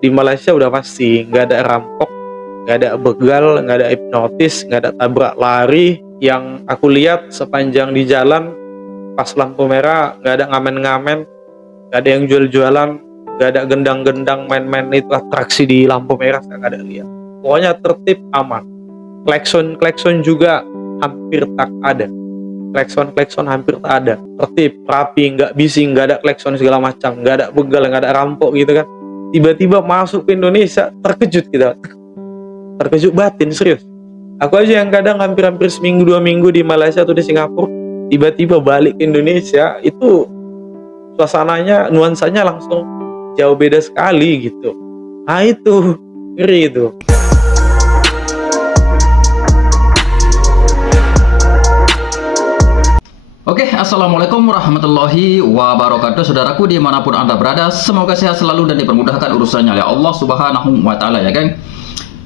di Malaysia udah pasti nggak ada rampok, nggak ada begal, nggak ada hipnotis, nggak ada tabrak lari. Yang aku lihat sepanjang di jalan pas lampu merah nggak ada ngamen-ngamen, nggak ada yang jual-jualan, nggak ada gendang-gendang main-main itu atraksi di lampu merah, saya nggak ada lihat. Pokoknya tertib, aman. Klekson juga hampir tak ada. Klekson hampir tak ada. Tertib, rapi, nggak bising, nggak ada klekson segala macam, nggak ada begal, nggak ada rampok gitu kan. Tiba-tiba masuk ke Indonesia, terkejut kita. Terkejut batin, serius. Aku aja yang kadang hampir-hampir seminggu 2 minggu di Malaysia atau di Singapura, tiba-tiba balik ke Indonesia, itu suasananya, nuansanya langsung jauh beda sekali gitu. Nah itu, ngeri itu. Oke, assalamualaikum warahmatullahi wabarakatuh. Saudaraku dimanapun anda berada, semoga sehat selalu dan dipermudahkan urusannya oleh Allah Subhanahu wa Ta'ala, ya geng.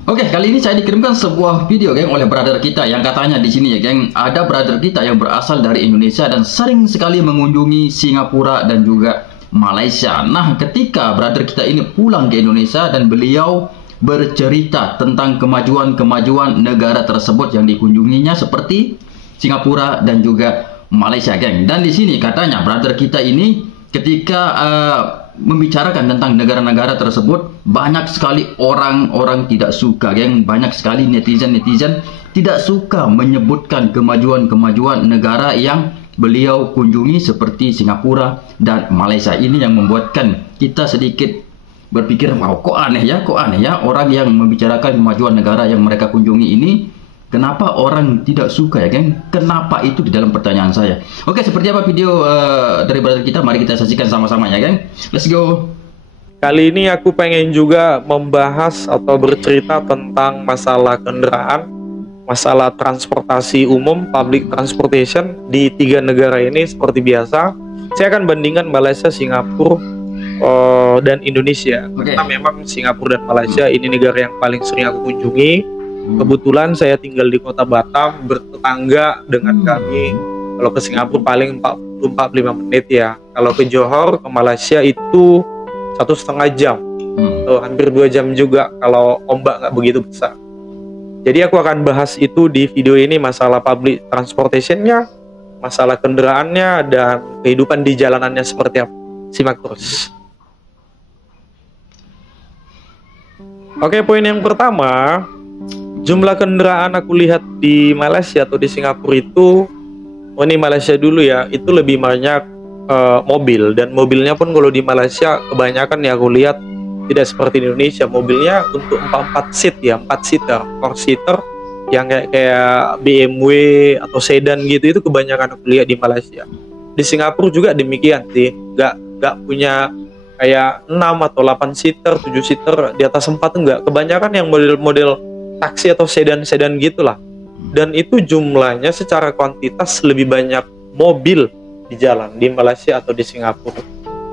Oke, kali ini saya dikirimkan sebuah video, geng, oleh brother kita yang katanya di sini, ya geng, ada brother kita yang berasal dari Indonesia dan sering sekali mengunjungi Singapura dan juga Malaysia. Nah, ketika brother kita ini pulang ke Indonesia dan beliau bercerita tentang kemajuan-kemajuan negara tersebut yang dikunjunginya seperti Singapura dan juga Malaysia, geng. Dan di sini katanya brother kita ini ketika membicarakan tentang negara-negara tersebut, banyak sekali orang-orang tidak suka, geng. Banyak sekali netizen-netizen tidak suka menyebutkan kemajuan-kemajuan negara yang beliau kunjungi seperti Singapura dan Malaysia. Ini yang membuatkan kita sedikit berpikir, wow, kok aneh ya orang yang membicarakan kemajuan negara yang mereka kunjungi ini. Kenapa orang tidak suka, ya geng? Kenapa itu di dalam pertanyaan saya. Oke, seperti apa video dari brother kita? Mari kita saksikan sama-sama, ya geng. Let's go. Kali ini aku pengen juga membahas atau bercerita tentang masalah kendaraan, masalah transportasi umum, public transportation di 3 negara ini. Seperti biasa, saya akan bandingkan Malaysia, Singapura, dan Indonesia. Karena memang Singapura dan Malaysia ini negara yang paling sering aku kunjungi. Kebetulan saya tinggal di kota Batam, bertetangga dengan kami. Kalau ke Singapura paling 40-45 menit ya. Kalau ke Johor, ke Malaysia itu 1,5 jam. Hampir 2 jam juga kalau ombak nggak begitu besar. Jadi aku akan bahas itu di video ini, masalah public transportation-nya, masalah kendaraannya, dan kehidupan di jalanannya seperti apa. Simak terus. Oke, poin yang pertama, jumlah kendaraan aku lihat di Malaysia atau di Singapura itu, ini Malaysia dulu ya, itu lebih banyak mobil. Dan mobilnya pun kalau di Malaysia kebanyakan ya aku lihat tidak seperti di Indonesia. Mobilnya untuk 4 seat ya, 4 seater, 4 seater yang kayak BMW atau sedan gitu, itu kebanyakan aku lihat di Malaysia. Di Singapura juga demikian sih, nggak punya kayak 6 atau 8 seater, 7 seater, di atas 4 enggak. Kebanyakan yang model-model taksi atau sedan-sedan gitulah. Dan itu jumlahnya secara kuantitas lebih banyak mobil di jalan di Malaysia atau di Singapura.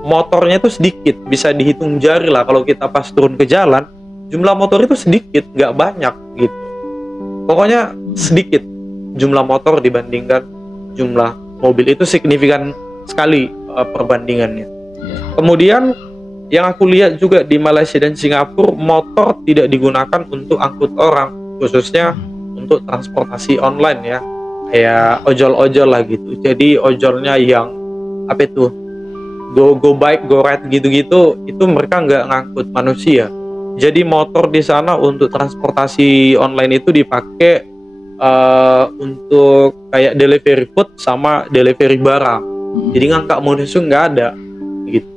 Motornya itu sedikit, bisa dihitung jari lah. Kalau kita pas turun ke jalan, jumlah motor itu sedikit, nggak banyak gitu. Pokoknya sedikit jumlah motor dibandingkan jumlah mobil, itu signifikan sekali perbandingannya. Kemudian yang aku lihat juga di Malaysia dan Singapura, motor tidak digunakan untuk angkut orang, khususnya untuk transportasi online ya, kayak ojol-ojol lah gitu. Jadi ojolnya yang apa itu, go bike, go ride gitu-gitu, itu mereka nggak ngangkut manusia. Jadi motor di sana untuk transportasi online itu dipakai untuk kayak delivery food sama delivery barang. Jadi ngangkat manusia nggak ada gitu.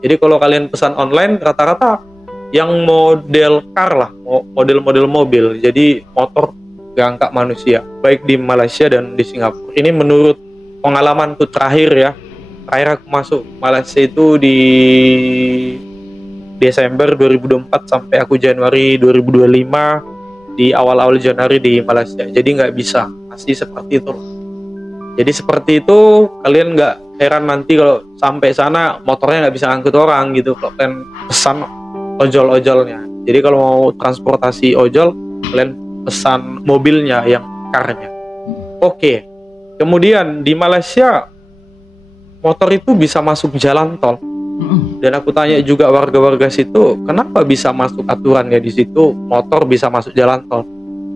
Jadi kalau kalian pesan online, rata-rata yang model car lah, model-model mobil. Jadi motor gak angkat manusia, baik di Malaysia dan di Singapura. Ini menurut pengalamanku terakhir ya. Terakhir aku masuk Malaysia itu di Desember 2024 sampai aku Januari 2025, di awal-awal Januari di Malaysia. Jadi nggak bisa, masih seperti itu. Jadi seperti itu, kalian nggak heran nanti kalau sampai sana motornya nggak bisa angkut orang gitu, kalau kalian pesan ojol-ojolnya. Jadi kalau mau transportasi ojol, kalian pesan mobilnya yang carnya. Oke. Kemudian di Malaysia motor itu bisa masuk jalan tol, Dan aku tanya juga warga-warga situ, kenapa bisa masuk aturannya di situ, motor bisa masuk jalan tol.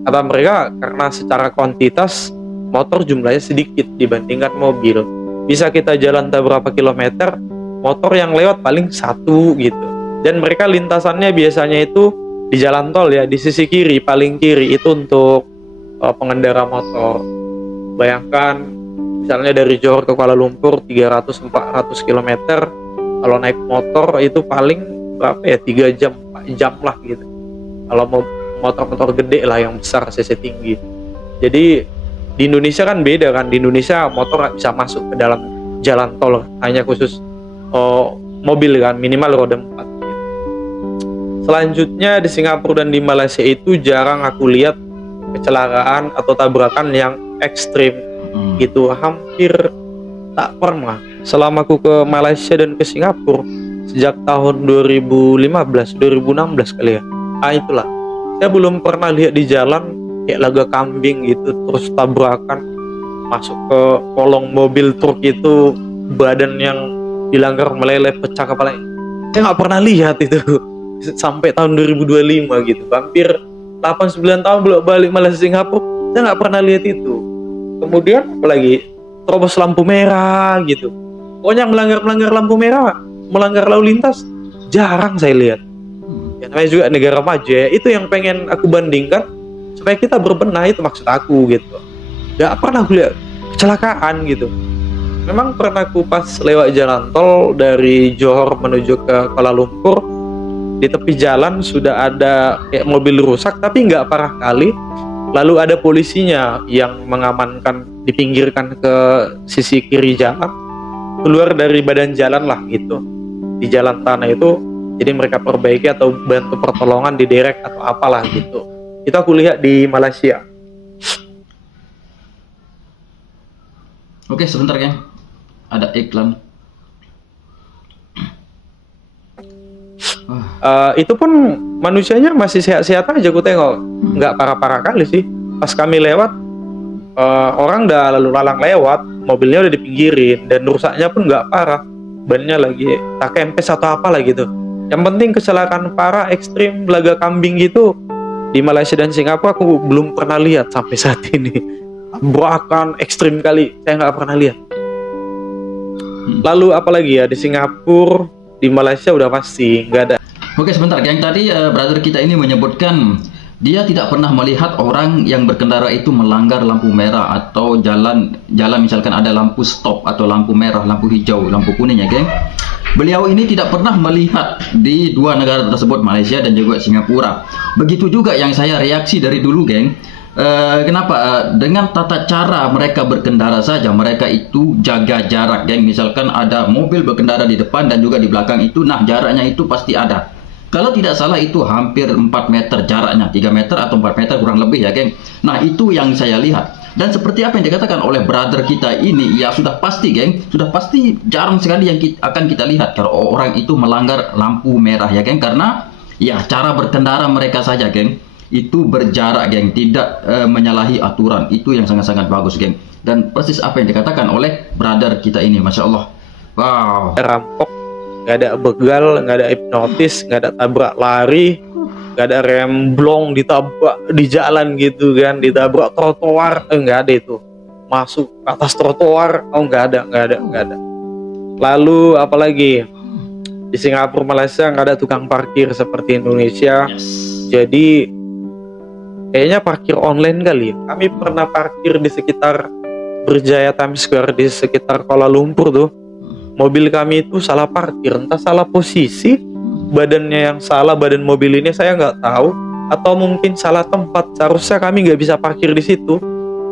Kata mereka karena secara kuantitas motor jumlahnya sedikit dibandingkan mobil. Bisa kita jalan beberapa kilometer, motor yang lewat paling satu gitu. Dan mereka lintasannya biasanya itu di jalan tol ya, di sisi kiri, paling kiri itu untuk pengendara motor. Bayangkan misalnya dari Johor ke Kuala Lumpur 300-400 km, kalau naik motor itu paling berapa ya, 3 jam 4 jam lah gitu, kalau mau motor-motor gede lah yang besar cc tinggi. Jadi di Indonesia kan beda kan, di Indonesia motor nggak bisa masuk ke dalam jalan tol, hanya khusus mobil kan, minimal roda 4 gitu. Selanjutnya di Singapura dan di Malaysia itu jarang aku lihat kecelakaan atau tabrakan yang ekstrim gitu, hampir tak pernah selama aku ke Malaysia dan ke Singapura sejak tahun 2015-2016 kali ya. Itulah, saya belum pernah lihat di jalan kayak laga kambing gitu terus tabrakan masuk ke kolong mobil truk itu, badan yang dilanggar meleleh, pecah kepala. Saya nggak pernah lihat itu sampai tahun 2025 gitu, hampir 8-9 tahun bolak-balik Malaysia Singapura, saya nggak pernah lihat itu. Kemudian apalagi terobos lampu merah gitu, pokoknya melanggar lampu merah, melanggar lalu lintas jarang saya lihat. Ya, namanya juga negara maju ya, itu yang pengen aku bandingkan supaya kita berbenah, itu maksud aku gitu. Gak pernah aku lihat kecelakaan gitu. Memang pernah aku pas lewat jalan tol dari Johor menuju ke Kuala Lumpur, di tepi jalan sudah ada kayak mobil rusak tapi nggak parah kali, lalu ada polisinya yang mengamankan, dipinggirkan ke sisi kiri jalan, keluar dari badan jalan lah gitu, di jalan tanah itu, jadi mereka perbaiki atau bantu pertolongan di derek atau apalah gitu. Itu aku lihat di Malaysia. Oke, sebentar Geng, ada iklan. Itu pun manusianya masih sehat-sehat aja, aku tengok nggak parah-parah kali sih. Pas kami lewat, orang udah lalu lalang lewat, mobilnya udah dipinggirin dan rusaknya pun nggak parah, bannya lagi tak kempes atau apalah gitu. Yang penting kecelakaan parah ekstrim laga kambing gitu di Malaysia dan Singapura aku belum pernah lihat sampai saat ini. Tabrakan ekstrim kali saya nggak pernah lihat. Lalu apalagi ya, di Singapura, di Malaysia udah pasti nggak ada. Oke, sebentar Geng, tadi brother kita ini menyebutkan dia tidak pernah melihat orang yang berkendara itu melanggar lampu merah atau jalan misalkan ada lampu stop atau lampu merah, lampu hijau, lampu kuning ya Geng. Beliau ini tidak pernah melihat di dua negara tersebut, Malaysia dan juga Singapura. Begitu juga yang saya reaksi dari dulu Geng. Kenapa? Dengan tata cara mereka berkendara saja, mereka itu jaga jarak Geng. Misalkan ada mobil berkendara di depan dan juga di belakang itu, nah jaraknya itu pasti ada. Kalau tidak salah itu hampir 4 meter jaraknya, 3 meter atau 4 meter kurang lebih ya Geng. Nah itu yang saya lihat. Dan seperti apa yang dikatakan oleh brother kita ini, ya sudah pasti Geng, sudah pasti jarang sekali yang akan kita lihat kalau orang itu melanggar lampu merah ya Geng. Karena ya cara berkendara mereka saja Geng, itu berjarak Geng, tidak menyalahi aturan. Itu yang sangat-sangat bagus Geng. Dan persis apa yang dikatakan oleh brother kita ini, Masya Allah. Wow. Rampok, nggak ada begal, nggak ada hipnotis, nggak ada tabrak lari, nggak ada remblong ditabrak di jalan gitu kan, ditabrak trotoar, nggak ada itu. Masuk ke atas trotoar, nggak ada. Lalu apalagi di Singapura, Malaysia nggak ada tukang parkir seperti Indonesia. Jadi kayaknya parkir online kali. Kami pernah parkir di sekitar Berjaya Times Square, di sekitar Kuala Lumpur tuh. Mobil kami itu salah parkir, entah salah posisi, badannya yang salah, badan mobil ini saya nggak tahu, atau mungkin salah tempat. Seharusnya kami nggak bisa parkir di situ.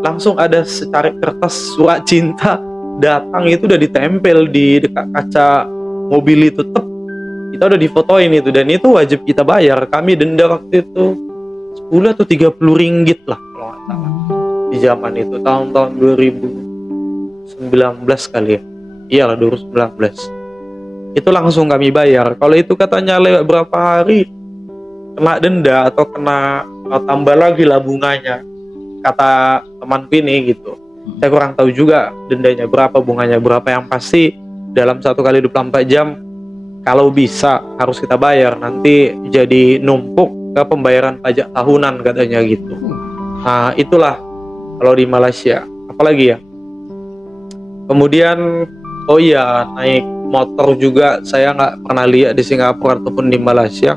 Langsung ada secari kertas surat cinta datang, itu udah ditempel di dekat kaca mobil itu. Kita udah difotoin itu, dan itu wajib kita bayar. Kami denda waktu itu 10 atau 30 ringgit lah kalau nggak salah. Di zaman itu tahun-tahun 2019 kali ya. Iyalah 2019. Itu langsung kami bayar. Kalau itu katanya lewat berapa hari kena denda atau kena tambah lagi lah bunganya, kata temanku ini gitu. Saya kurang tahu juga dendanya berapa, bunganya berapa. Yang pasti dalam 1 kali 24 jam kalau bisa harus kita bayar, nanti jadi numpuk ke pembayaran pajak tahunan katanya gitu. Nah itulah kalau di Malaysia. Apalagi ya, kemudian oh iya, naik motor juga saya nggak pernah lihat di Singapura ataupun di Malaysia.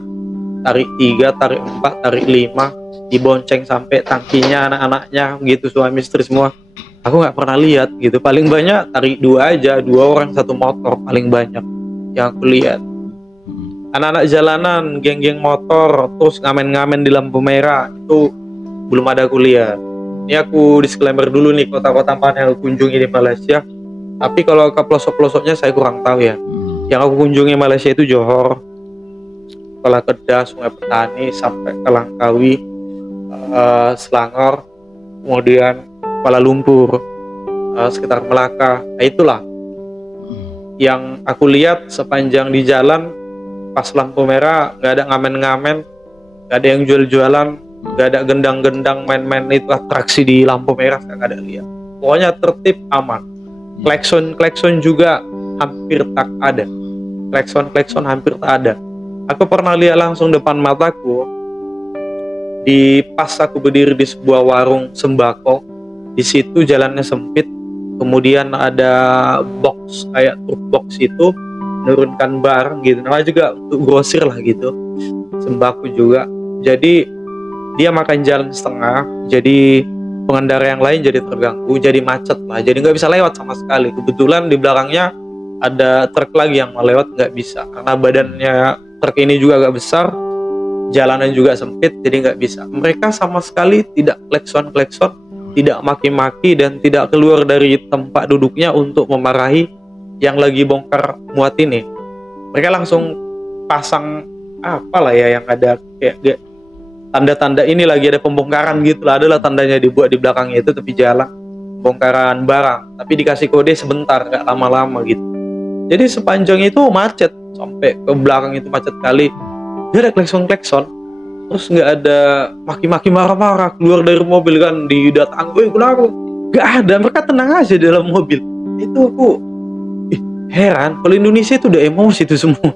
Tarik 3, tarik 4, tarik 5, dibonceng sampai tangkinya anak-anaknya gitu, suami istri semua. Aku nggak pernah lihat gitu. Paling banyak tarik 2 aja, 2 orang 1 motor paling banyak yang aku lihat. Anak-anak jalanan, geng-geng motor, terus ngamen-ngamen di lampu merah, itu belum ada aku lihat. Ini aku disclaimer dulu nih, kota-kota mana yang aku kunjungi di Malaysia. Tapi kalau ke pelosok-pelosoknya saya kurang tahu ya. Yang aku kunjungi Malaysia itu Johor, Kepala Kedah, Sungai Petani, sampai ke Langkawi, Selangor, kemudian Kuala Lumpur, sekitar Melaka. Nah itulah yang aku lihat sepanjang di jalan. Pas lampu merah nggak ada ngamen-ngamen, nggak ada yang jual-jualan, nggak ada gendang-gendang main-main itu atraksi di lampu merah, saya nggak ada lihat. Pokoknya tertib, aman. Klekson juga hampir tak ada. Klekson hampir tak ada. Aku pernah lihat langsung depan mataku, di pas aku berdiri di sebuah warung sembako. Di situ jalannya sempit, kemudian ada box kayak truk box itu menurunkan barang gitu, namanya juga untuk grosir lah gitu, sembako juga. Jadi dia makan jalan setengah, jadi pengendara yang lain jadi terganggu, jadi macet lah, jadi nggak bisa lewat sama sekali. Kebetulan di belakangnya ada truk lagi yang mau lewat, nggak bisa karena badannya truk ini juga agak besar, jalanan juga sempit, jadi nggak bisa. Mereka sama sekali tidak klekson, tidak maki-maki, dan tidak keluar dari tempat duduknya untuk memarahi yang lagi bongkar muat ini. Mereka langsung pasang apalah ya yang ada kayak tanda-tanda ini lagi ada pembongkaran gitu lah, adalah tandanya dibuat di belakangnya itu tepi jalan, bongkaran barang, tapi dikasih kode sebentar, nggak lama-lama gitu. Jadi sepanjang itu macet, sampai ke belakang itu macet kali. Nggak ada klekson, terus nggak ada maki-maki marah-marah keluar dari mobil kan, didatang, kenapa? Nggak ada, mereka tenang aja di dalam mobil. Itu aku heran, kalau Indonesia itu udah emosi itu semua.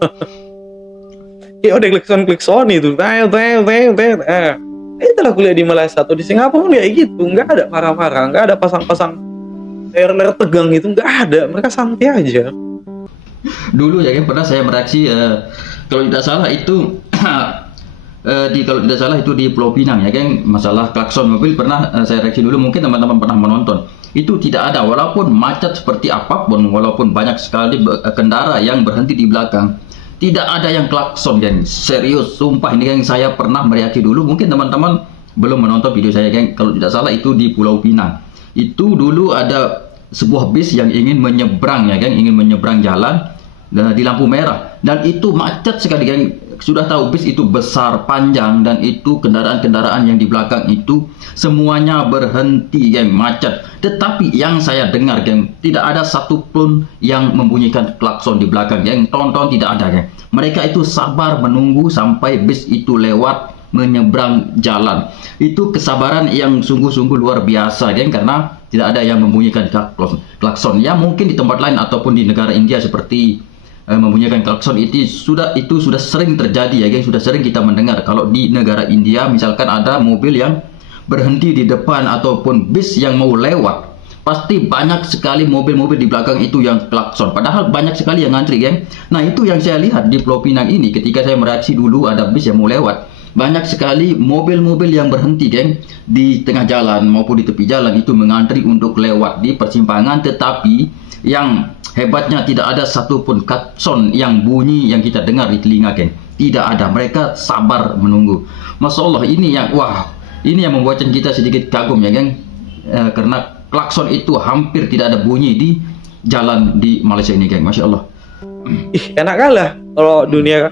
Ya udah klekson itu, itulah kuliah di Malaysia atau di Singapura pun kayak gitu, nggak ada marah-marah, nggak ada pasang-pasang layar tegang gitu, nggak ada, mereka santai aja. Dulu ya kan pernah saya bereaksi, kalau tidak salah itu di Pulau Pinang ya kan, masalah klakson mobil pernah saya reaksi dulu, mungkin teman-teman pernah menonton. Itu tidak ada, walaupun macet seperti apapun, walaupun banyak sekali kendara yang berhenti di belakang, tidak ada yang klakson, geng. Serius, sumpah, ini yang saya pernah mereaksi dulu. Mungkin teman-teman belum menonton video saya, geng. Kalau tidak salah itu di Pulau Pinang. Itu dulu ada sebuah bis yang ingin menyeberang ya, geng, ingin menyeberang jalan di lampu merah, dan itu macet sekali, geng. Sudah tahu bis itu besar, panjang, dan itu kendaraan-kendaraan yang di belakang itu semuanya berhenti, geng, macet. Tetapi yang saya dengar, geng, tidak ada satupun yang membunyikan klakson di belakang, geng. Tonton tidak ada, geng. Mereka itu sabar menunggu sampai bis itu lewat menyeberang jalan. Itu kesabaran yang sungguh-sungguh luar biasa, geng, karena tidak ada yang membunyikan klakson. Ya mungkin di tempat lain ataupun di negara India seperti membunyikan klakson itu sudah sering terjadi ya, geng. Sudah sering kita mendengar kalau di negara India misalkan ada mobil yang berhenti di depan ataupun bis yang mau lewat, pasti banyak sekali mobil-mobil di belakang itu yang klakson, padahal banyak sekali yang ngantri, geng. Nah itu yang saya lihat di Pulau Pinang ini ketika saya mereaksi dulu ada bis yang mau lewat, banyak sekali mobil-mobil yang berhenti, geng, di tengah jalan maupun di tepi jalan itu mengantri untuk lewat di persimpangan. Tetapi yang hebatnya tidak ada satupun klakson yang bunyi yang kita dengar di telinga, geng. Tidak ada, mereka sabar menunggu. Masya Allah, ini yang membuat kita sedikit kagum ya, geng, karena klakson itu hampir tidak ada bunyi di jalan di Malaysia ini, geng. Masya Allah. Enak kalah kalau dunia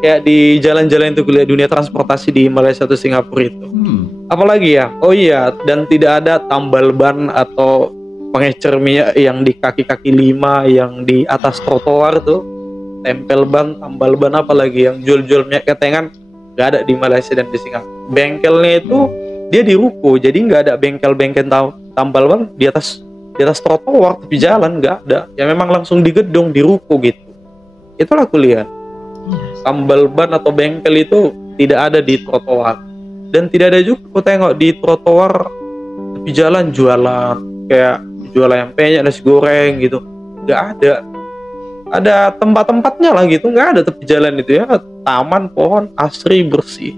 kayak di jalan-jalan itu, kuliah dunia transportasi di Malaysia atau Singapura itu. Apalagi ya, oh iya, dan tidak ada tambal ban atau pengecer minyak yang di kaki-kaki 5 yang di atas trotoar tuh, tempel ban, tambal ban, apalagi yang jual-jual minyak ketengan, nggak ada di Malaysia dan di Singapura. Bengkelnya itu dia di ruko, jadi nggak ada bengkel-bengkel tambal ban di atas trotoar tepi jalan, nggak ada. Ya memang langsung di gedung, di ruko gitu. Itulah aku lihat. Tambal ban atau bengkel itu tidak ada di trotoar. Dan tidak ada juga aku tengok di trotoar tepi jalan jualan kayak jualan yang penyet, nasi goreng gitu. Nggak ada. Ada tempat-tempatnya lah gitu, nggak ada tepi jalan itu ya. Taman, pohon, asri, bersih.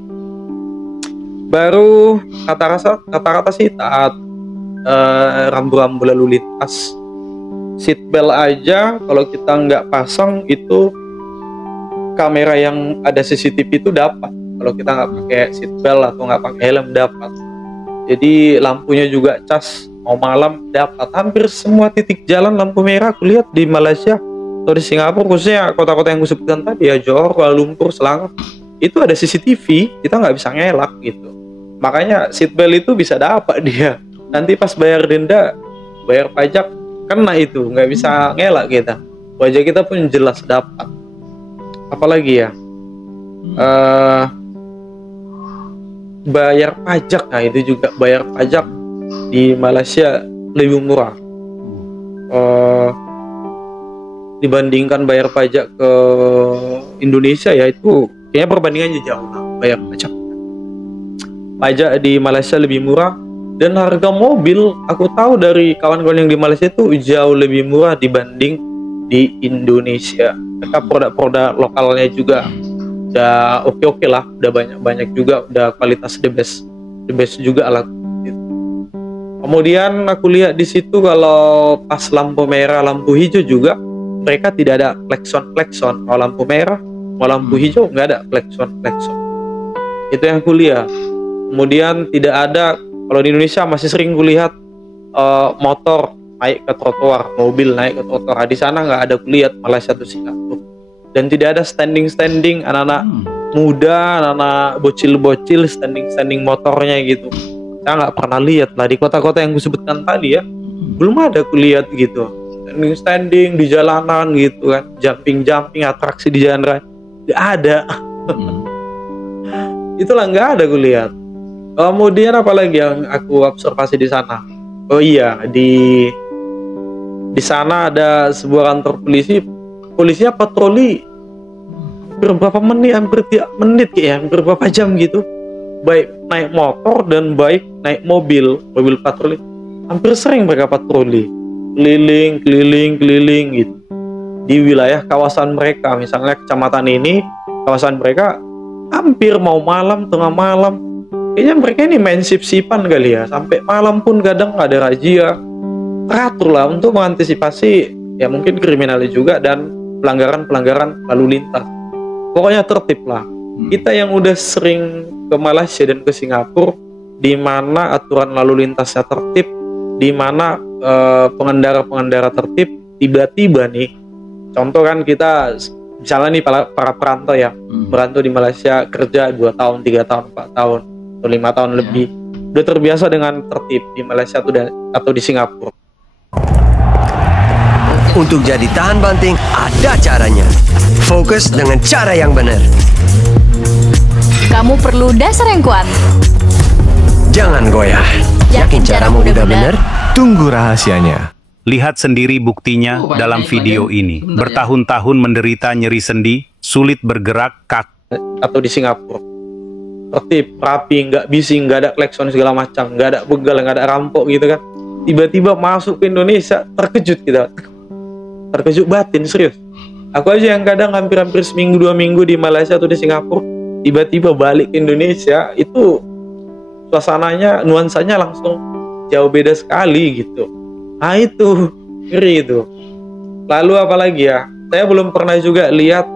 Baru kata-kata sih taat rambu-rambu lalu lintas. Seat belt aja kalau kita nggak pasang itu kamera yang ada CCTV itu dapat. Kalau kita nggak pakai seat belt atau nggak pakai helm dapat. Jadi lampunya juga cas, mau malam dapat. Hampir semua titik jalan lampu merah aku lihat di Malaysia atau di Singapura, khususnya kota-kota yang gue sebutkan tadi ya, Johor, Kuala Lumpur, Selangor, itu ada CCTV, kita nggak bisa ngelak gitu. Makanya seat belt itu bisa dapat dia. Nanti pas bayar denda, bayar pajak, kena itu, nggak bisa ngelak kita. Wajah kita pun jelas dapat. Apalagi ya, bayar pajak, nah itu juga bayar pajak di Malaysia lebih murah dibandingkan bayar pajak ke Indonesia ya. Itu kayaknya perbandingannya jauh lah. Bayar pajak di Malaysia lebih murah, dan harga mobil aku tahu dari kawan-kawan yang di Malaysia itu jauh lebih murah dibanding di Indonesia. Mereka produk-produk lokalnya juga udah oke lah, udah banyak juga, udah kualitas the best juga lah. Kemudian aku lihat di situ kalau pas lampu merah, lampu hijau juga mereka tidak ada klekson. Mau lampu merah, mau lampu hijau nggak ada klekson. Itu yang aku lihat. Kemudian tidak ada, kalau di Indonesia masih sering kulihat motor naik ke trotoar, mobil naik ke trotoar. Di sana nggak ada kulihat, Malaysia atau Singapura. Dan tidak ada standing anak-anak muda, anak-anak bocil standing motornya gitu. Saya nggak pernah lihat lah di kota-kota yang gue sebutkan tadi ya. Belum ada kulihat gitu. Standing di jalanan gitu kan, jumping atraksi di jalan raya. Nggak ada. Itulah nggak ada kulihat. Kemudian apalagi yang aku observasi di sana? Oh iya, di sana ada sebuah kantor polisi. Polisinya patroli berapa menit, hampir tiap menit kayak hampir berapa jam gitu. Baik naik motor dan baik naik mobil patroli. Hampir sering mereka patroli, keliling gitu. Di wilayah kawasan mereka, misalnya kecamatan ini, kawasan mereka hampir mau malam, tengah malam. Kayaknya mereka ini main sip-sipan kali ya. Sampai malam pun kadang ada razia. Teratur lah untuk mengantisipasi ya mungkin kriminalnya juga dan pelanggaran lalu lintas. Pokoknya tertib lah. Kita yang udah sering ke Malaysia dan ke Singapura, di mana aturan lalu lintasnya tertib, di mana pengendara tertib, tiba-tiba nih, contoh kan kita misalnya nih para perantau ya, merantau di Malaysia kerja 2 tahun, 3 tahun, 4 tahun, atau 5 tahun lebih, udah terbiasa dengan tertib di Malaysia atau di Singapura. Untuk jadi tahan banting, ada caranya. Fokus dengan cara yang benar. Kamu perlu dasar yang kuat. Jangan goyah. Yakin caramu udah benar? Tunggu rahasianya. Lihat sendiri buktinya dalam video ini. Bertahun-tahun menderita nyeri sendi, sulit bergerak kaki. Atau di Singapura. Tertib, rapi, nggak bising, nggak ada klekson segala macam, nggak ada begal, nggak ada rampok gitu kan. Tiba-tiba masuk ke Indonesia, terkejut kita. Terkejut batin, serius. Aku aja yang kadang hampir seminggu 2 minggu di Malaysia atau di Singapura, tiba-tiba balik ke Indonesia, itu suasananya, nuansanya langsung jauh beda sekali gitu. Nah itu, ngeri itu. Lalu apalagi ya, saya belum pernah juga lihat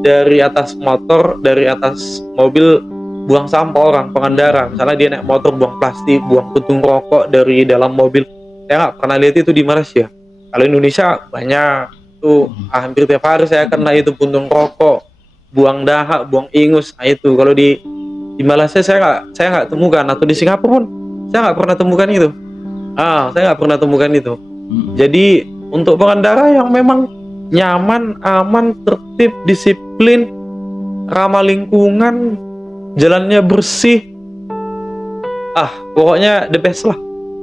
dari atas motor, dari atas mobil buang sampah orang, pengendara. Misalnya dia naik motor buang plastik, buang puntung rokok dari dalam mobil. Saya nggak pernah lihat itu di Malaysia. Kalau Indonesia banyak tuh, hampir tiap hari saya kena itu puntung rokok, buang dahak, buang ingus. Nah itu kalau di Malaysia saya nggak temukan, atau di Singapura pun saya nggak pernah temukan itu. Saya nggak pernah temukan itu. Jadi untuk pengendara yang memang nyaman, aman, tertib, disiplin, ramah lingkungan, jalannya bersih, pokoknya the best lah.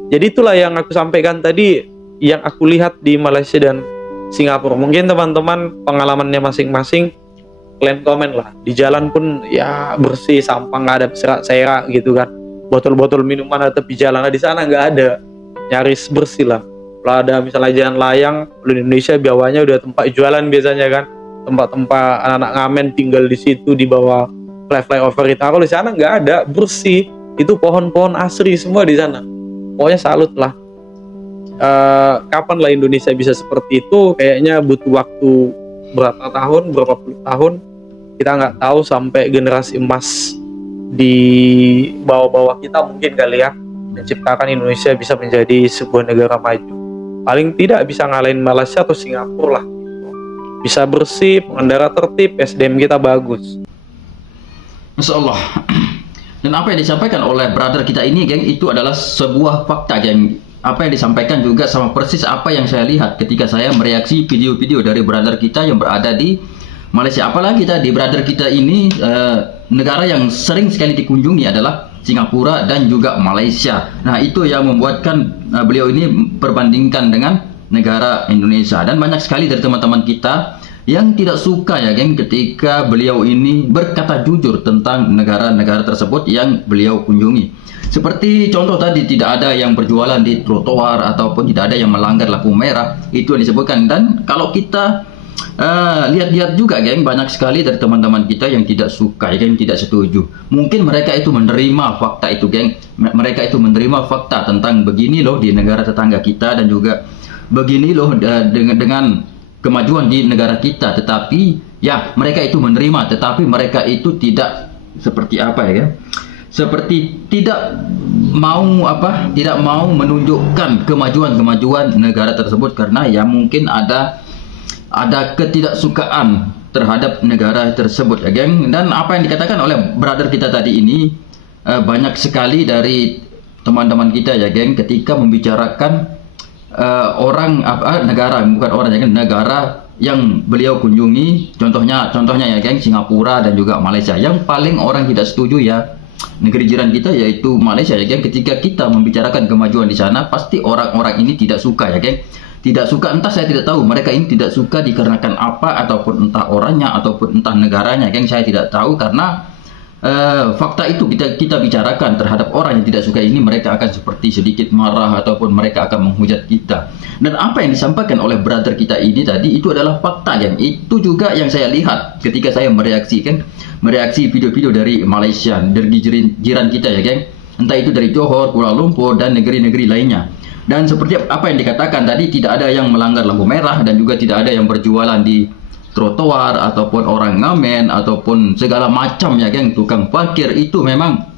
Jadi itulah yang aku sampaikan tadi, yang aku lihat di Malaysia dan Singapura. Mungkin teman-teman pengalamannya masing-masing, kalian komen lah. Di jalan pun ya bersih, sampah nggak ada serak-serak gitu kan. Botol-botol minuman ada tepi jalan, di sana nggak ada, nyaris bersih lah. Kalau ada misalnya jalan layang di Indonesia, biawanya udah tempat jualan biasanya kan, tempat-tempat anak-anak ngamen tinggal di situ di bawah flyover itu. Kalau di sana nggak ada, bersih, itu pohon-pohon asri semua di sana. Pokoknya salut lah. Kapan lah Indonesia bisa seperti itu? Kayaknya butuh waktu berapa tahun, berapa puluh tahun, kita nggak tahu, sampai generasi emas di bawah-bawah kita mungkin kali ya, menciptakan Indonesia bisa menjadi sebuah negara maju. Paling tidak bisa ngalahin Malaysia atau Singapura lah. Bisa bersih, pengendara tertib, SDM kita bagus. Masya Allah. Dan apa yang disampaikan oleh brother kita ini, geng, itu adalah sebuah fakta, geng. Apa yang disampaikan juga sama persis apa yang saya lihat ketika saya mereaksi video-video dari brother kita yang berada di Malaysia. Apalagi tadi brother kita ini negara yang sering sekali dikunjungi adalah Singapura dan juga Malaysia. Nah, itu yang membuatkan beliau ini perbandingkan dengan negara Indonesia. Dan banyak sekali dari teman-teman kita yang tidak suka ya, geng, ketika beliau ini berkata jujur tentang negara-negara tersebut yang beliau kunjungi. Seperti contoh tadi, tidak ada yang berjualan di trotoar ataupun tidak ada yang melanggar lampu merah, itu yang disebutkan. Dan kalau kita lihat-lihat juga, geng, banyak sekali dari teman-teman kita yang tidak suka, yang tidak setuju. Mungkin mereka itu menerima fakta itu, geng. Mereka itu menerima fakta tentang begini loh di negara tetangga kita, dan juga begini loh dengan kemajuan di negara kita. Tetapi ya, mereka itu menerima, tetapi mereka itu tidak seperti apa ya, seperti tidak mau menunjukkan kemajuan negara tersebut, karena ya mungkin ada ketidaksukaan terhadap negara tersebut ya, geng. Dan apa yang dikatakan oleh brother kita tadi ini, banyak sekali dari teman-teman kita ya, geng, ketika membicarakan negara yang beliau kunjungi, contohnya ya, geng, Singapura dan juga Malaysia. Yang paling orang tidak setuju ya negeri jiran kita, yaitu Malaysia ya, geng. Ketika kita membicarakan kemajuan di sana, pasti orang-orang ini tidak suka ya, geng. Tidak suka, entah saya tidak tahu mereka ini tidak suka dikarenakan apa, ataupun entah orangnya ataupun entah negaranya, geng, saya tidak tahu. Karena fakta itu kita bicarakan terhadap orang yang tidak suka ini, mereka akan seperti sedikit marah ataupun mereka akan menghujat kita. Dan apa yang disampaikan oleh brother kita ini tadi, itu adalah fakta, geng. Itu juga yang saya lihat ketika saya mereaksi video-video dari Malaysia, dari jiran kita ya, geng. Entah itu dari Johor, Kuala Lumpur, dan negeri-negeri lainnya. Dan seperti apa yang dikatakan tadi, tidak ada yang melanggar lampu merah, dan juga tidak ada yang berjualan di trotoar ataupun orang ngamen ataupun segala macam ya, geng, tukang parkir. Itu memang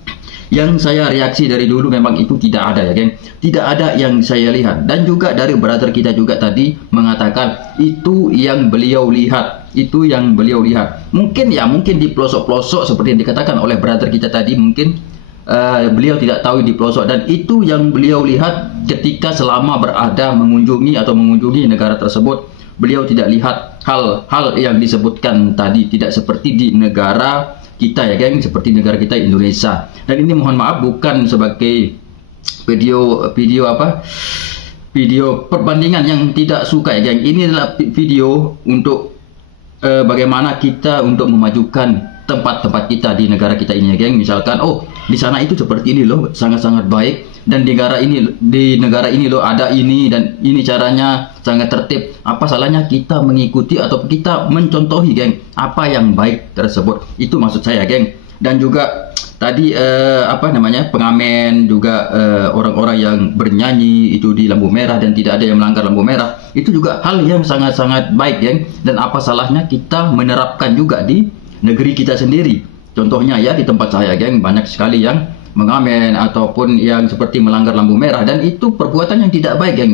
yang saya reaksi dari dulu, memang itu tidak ada ya, geng. Tidak ada yang saya lihat. Dan juga dari brother kita juga tadi mengatakan itu yang beliau lihat, itu yang beliau lihat. Mungkin di pelosok-pelosok seperti yang dikatakan oleh brother kita tadi, mungkin beliau tidak tahu di pelosok, dan itu yang beliau lihat ketika selama berada mengunjungi negara tersebut. Beliau tidak lihat hal-hal yang disebutkan tadi, tidak seperti di negara kita ya, geng, seperti negara kita Indonesia. Dan ini mohon maaf bukan sebagai video perbandingan yang tidak suka ya, geng. Ini adalah video untuk bagaimana kita untuk memajukan tempat-tempat kita di negara kita ini ya, geng. Misalkan, oh, di sana itu seperti ini loh, sangat-sangat baik, dan di negara ini loh ada ini, dan ini caranya sangat tertib. Apa salahnya kita mengikuti atau kita mencontohi, geng, apa yang baik tersebut? Itu maksud saya, geng. Dan juga tadi pengamen juga, orang-orang yang bernyanyi itu di lampu merah dan tidak ada yang melanggar lampu merah, itu juga hal yang sangat-sangat baik, geng. Dan apa salahnya kita menerapkan juga di negeri kita sendiri? Contohnya ya, di tempat saya, geng, banyak sekali yang mengamen ataupun yang seperti melanggar lampu merah, dan itu perbuatan yang tidak baik, geng.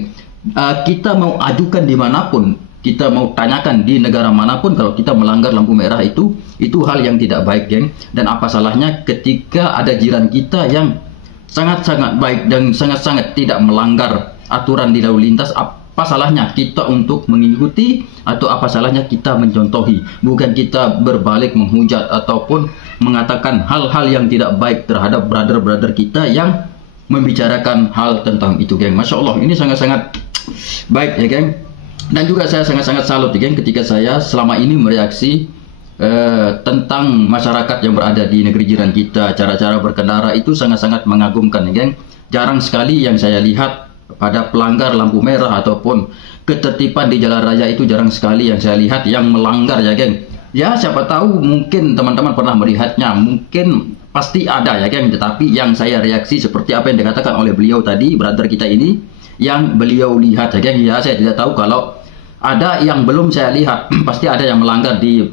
Kita mau ajukan dimanapun, kita mau tanyakan di negara manapun, kalau kita melanggar lampu merah itu hal yang tidak baik, geng. Dan apa salahnya ketika ada jiran kita yang sangat-sangat baik dan sangat-sangat tidak melanggar aturan di lalu lintas? Apa salahnya kita untuk mengikuti, atau apa salahnya kita mencontohi? Bukan kita berbalik menghujat ataupun mengatakan hal-hal yang tidak baik terhadap brother-brother kita yang membicarakan hal tentang itu, geng. Masya Allah, ini sangat-sangat baik ya, geng. Dan juga saya sangat-sangat salut ya, geng, ketika saya selama ini mereaksi tentang masyarakat yang berada di negeri jiran kita, cara-cara berkendara itu sangat-sangat mengagumkan ya, geng. Jarang sekali yang saya lihat pada pelanggar lampu merah ataupun ketertiban di jalan raya itu jarang sekali yang saya lihat yang melanggar ya, geng. Ya, siapa tahu mungkin teman-teman pernah melihatnya, mungkin pasti ada ya, geng. Tetapi yang saya reaksi seperti apa yang dikatakan oleh beliau tadi, brother kita ini, yang beliau lihat ya, geng. Ya, saya tidak tahu kalau ada yang belum saya lihat, pasti ada yang melanggar di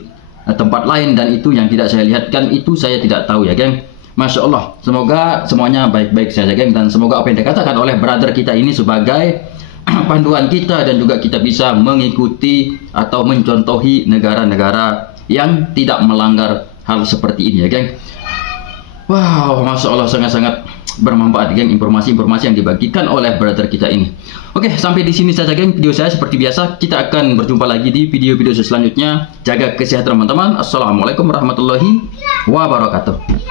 tempat lain dan itu yang tidak saya lihat, kan itu saya tidak tahu ya, geng. Masya Allah, semoga semuanya baik-baik saja, geng, dan semoga apa yang dikatakan oleh brother kita ini sebagai panduan kita dan juga kita bisa mengikuti atau mencontohi negara-negara yang tidak melanggar hal seperti ini ya, geng. Wow, Masya Allah, sangat-sangat bermanfaat, geng, informasi-informasi yang dibagikan oleh brother kita ini. Oke, sampai di sini saja, geng, video saya. Seperti biasa, kita akan berjumpa lagi di video-video selanjutnya. Jaga kesehatan teman-teman. Assalamualaikum warahmatullahi wabarakatuh.